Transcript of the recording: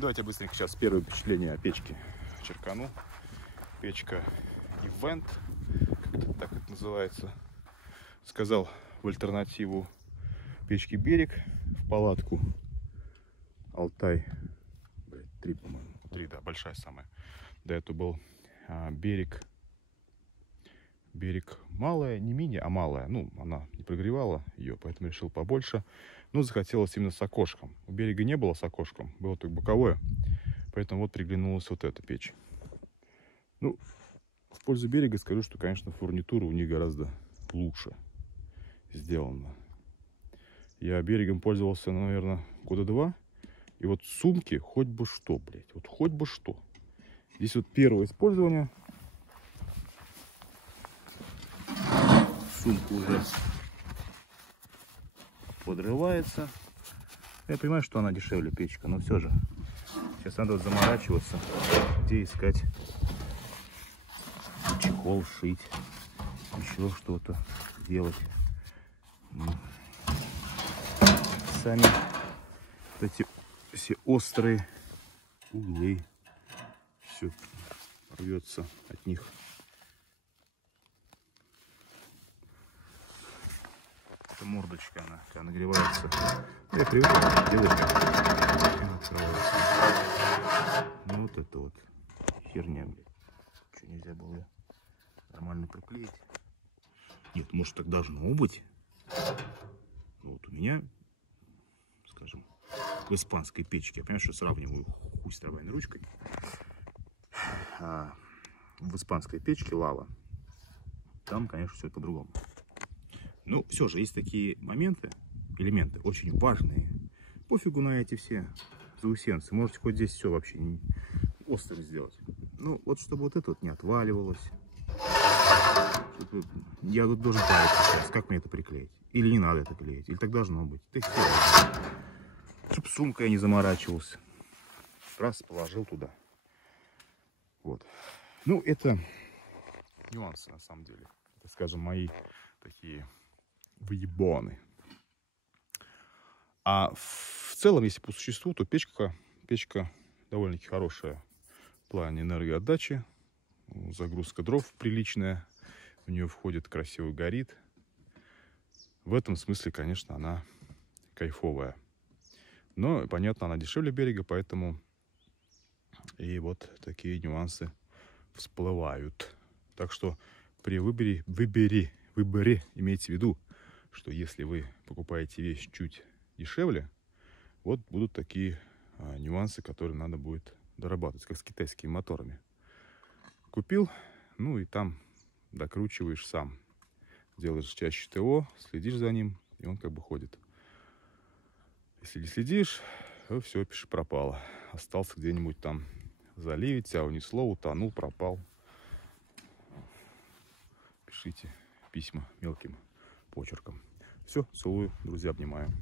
Давайте быстренько сейчас первое впечатление о печке черкану. Печка Event, как-то так это называется. Сказал в альтернативу печки Берег в палатку Алтай. 3, по-моему. 3, да, большая самая. До этого был Берег. Берег малая, не мини, а малая. Ну, она не прогревала ее, поэтому решил побольше. Но захотелось именно с окошком. У Берега не было с окошком, было только боковое. Поэтому вот приглянулась вот эта печь. Ну, в пользу Берега скажу, что, конечно, фурнитура у них гораздо лучше сделана. Я Берегом пользовался, наверное, года 2. И вот сумки хоть бы что, блядь. Вот хоть бы что. Здесь вот первое использование. Сумка уже подрывается. Я понимаю, что она дешевле печка, но все же. Сейчас надо заморачиваться, где искать чехол, шить, еще что-то делать. Сами вот эти все острые углы, все рвется от них. Это мордочка, она когда нагревается. Я привык делать. Ну вот это вот херня, блядь. Что, нельзя было ее нормально приклеить? Нет, может, так должно быть. Вот у меня, скажем, в испанской печке, я понимаю, что сравниваю хуй с дровяной ручкой. А в испанской печке лава. Там, конечно, все по-другому. Но все же есть такие моменты, элементы очень важные. Пофигу на эти все заусенцы. Можете хоть здесь все вообще острым сделать. Ну, вот чтобы вот это вот не отваливалось. Я тут должен париться сейчас, как мне это приклеить. Или не надо это клеить, или так должно быть. Чтобы сумка я не заморачивался. Раз положил туда. Вот. Ну, это нюансы на самом деле. Это, скажем, мои такие выебоны. А в целом, если по существу, то печка довольно-таки хорошая в плане энергоотдачи. Загрузка дров приличная. В нее входит, красиво горит. В этом смысле, конечно, она кайфовая. Но, понятно, она дешевле Берега, поэтому и вот такие нюансы всплывают. Так что при выборе имейте в виду, что если вы покупаете вещь чуть дешевле, вот будут такие нюансы, которые надо будет дорабатывать, как с китайскими моторами. Купил, ну и там докручиваешь сам. Делаешь чаще ТО, следишь за ним, и он как бы ходит. Если не следишь, то все, пиши пропало. Остался где-нибудь там в заливе, тебя унесло, утонул, пропал. Пишите письма мелким почерком. Все, целую, друзья, обнимаю.